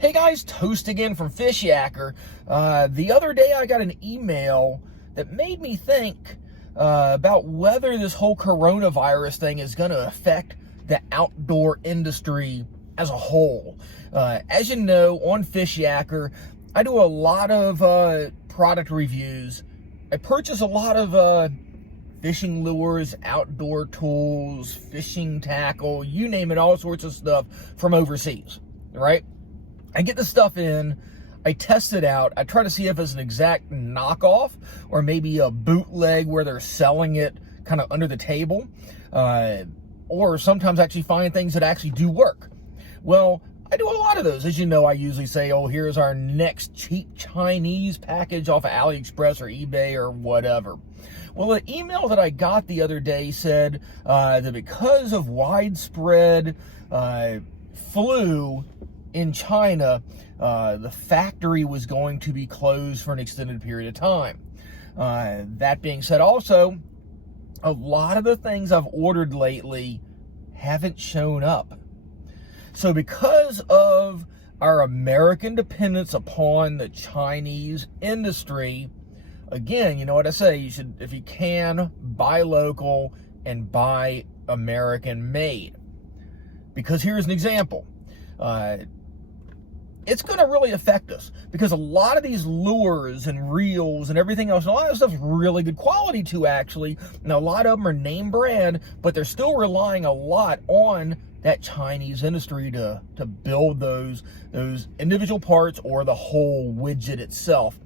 Hey guys, Toast again from Fishyaker. The other day I got an email that made me think about whether this whole coronavirus thing is going to affect the outdoor industry as a whole. As you know, on Fishyaker, I do a lot of product reviews. I purchase a lot of fishing lures, outdoor tools, fishing tackle, you name it, all sorts of stuff from overseas, right? I get the stuff in, I test it out, I try to see if it's an exact knockoff or maybe a bootleg where they're selling it kind of under the table, or sometimes actually find things that actually do work. Well, I do a lot of those. As you know, I usually say, oh, here's our next cheap Chinese package off of AliExpress or eBay or whatever. Well, the email that I got the other day said that because of widespread flu in China, the factory was going to be closed for an extended period of time. That being said, also, a lot of the things I've ordered lately haven't shown up. So because of our American dependence upon the Chinese industry, again, you know what I say, you should, if you can, buy local and buy American made. Because here's an example. It's going to really affect us because a lot of these lures and reels and everything else, a lot of stuff's really good quality too, actually. Now, a lot of them are name brand, but they're still relying a lot on that Chinese industry to build those individual parts or the whole widget itself.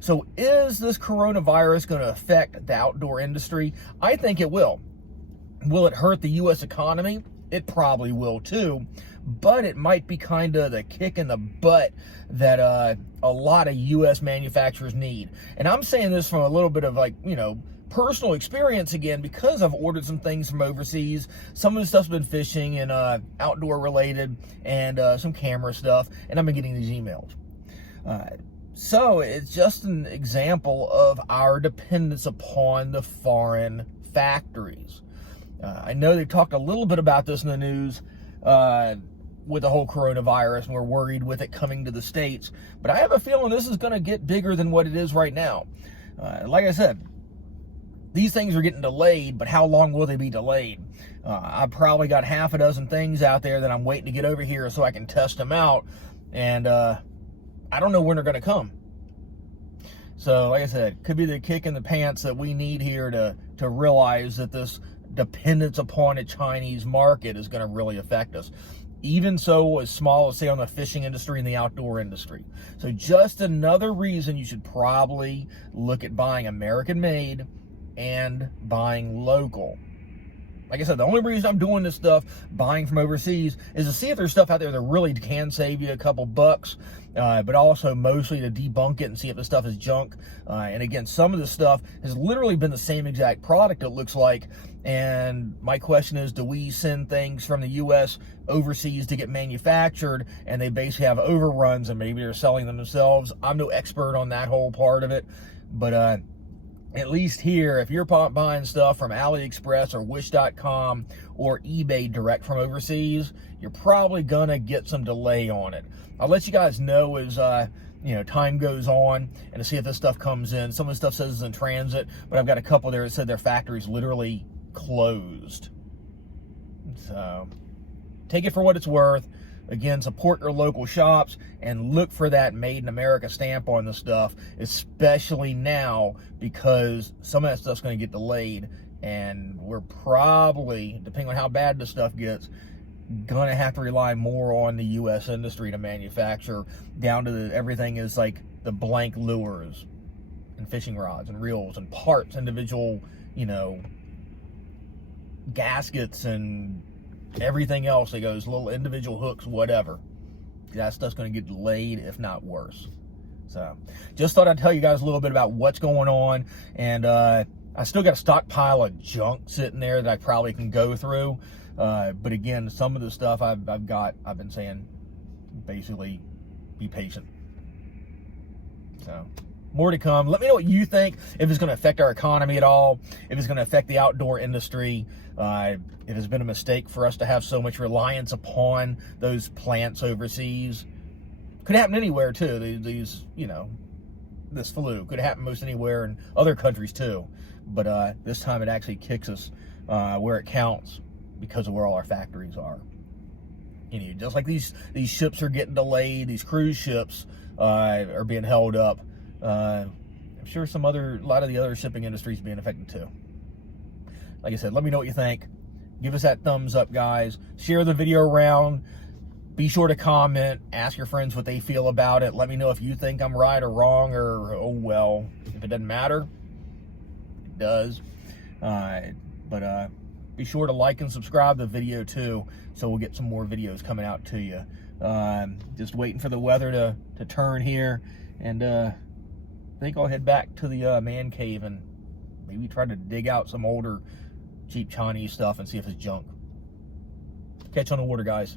So is this coronavirus going to affect the outdoor industry? I think it will. Will it hurt the U.S. economy? It probably will too, but it might be kind of the kick in the butt that a lot of U.S. manufacturers need. And I'm saying this from a little bit of personal experience again, because I've ordered some things from overseas. Some of the stuff's been fishing and outdoor related and some camera stuff, and I've been getting these emails. So it's just an example of our dependence upon the foreign factories. I know they talked a little bit about this in the news with the whole coronavirus, and we're worried with it coming to the States. But I have a feeling this is going to get bigger than what it is right now. Like I said, these things are getting delayed, but how long will they be delayed? I've probably got half a dozen things out there that I'm waiting to get over here so I can test them out, and I don't know when they're going to come. So, like I said, could be the kick in the pants that we need here to realize that this dependence upon a Chinese market is going to really affect us. Even so, as small as, say, on the fishing industry and the outdoor industry. So just another reason you should probably look at buying American-made and buying local. Like I said, the only reason I'm doing this stuff, buying from overseas, is to see if there's stuff out there that really can save you a couple bucks, but also mostly to debunk it and see if the stuff is junk. And again, some of the stuff has literally been the same exact product, it looks like. And my question is, do we send things from the U.S. overseas to get manufactured, and they basically have overruns and maybe they're selling them themselves? I'm no expert on that whole part of it, but at least here, if you're buying stuff from AliExpress or Wish.com or eBay direct from overseas, you're probably gonna get some delay on it. I'll let you guys know as time goes on and to see if this stuff comes in. Some of the stuff says it's in transit, but I've got a couple there that said their factory's literally closed. So take it for what it's worth. Again, support your local shops and look for that Made in America stamp on the stuff, especially now because some of that stuff's going to get delayed, and we're probably, depending on how bad the stuff gets, going to have to rely more on the U.S. industry to manufacture, down to everything is like the blank lures and fishing rods and reels and parts, individual, gaskets and everything else that goes, little individual hooks, whatever. That stuff's going to get delayed, if not worse. So, just thought I'd tell you guys a little bit about what's going on. And I still got a stockpile of junk sitting there that I probably can go through. But again, some of the stuff I've been saying, basically, be patient. So, more to come. Let me know what you think, if it's going to affect our economy at all, if it's going to affect the outdoor industry, if it's been a mistake for us to have so much reliance upon those plants overseas. Could happen anywhere too. These, you know, this flu could happen most anywhere in other countries too. But this time it actually kicks us where it counts because of where all our factories are. You know, just like these ships are getting delayed, these cruise ships are being held up. I'm sure a lot of the other shipping industries being affected too. Like I said, let me know what you think. Give us that thumbs up, guys. Share the video around. Be sure to comment. Ask your friends what they feel about it. Let me know if you think I'm right or wrong, or, oh, well, if it doesn't matter, it does. But be sure to like and subscribe to the video, too, so we'll get some more videos coming out to you. Just waiting for the weather to turn here, and I think I'll head back to the man cave and maybe try to dig out some older cheap Chinese stuff and see if it's junk. Catch you on the water, guys.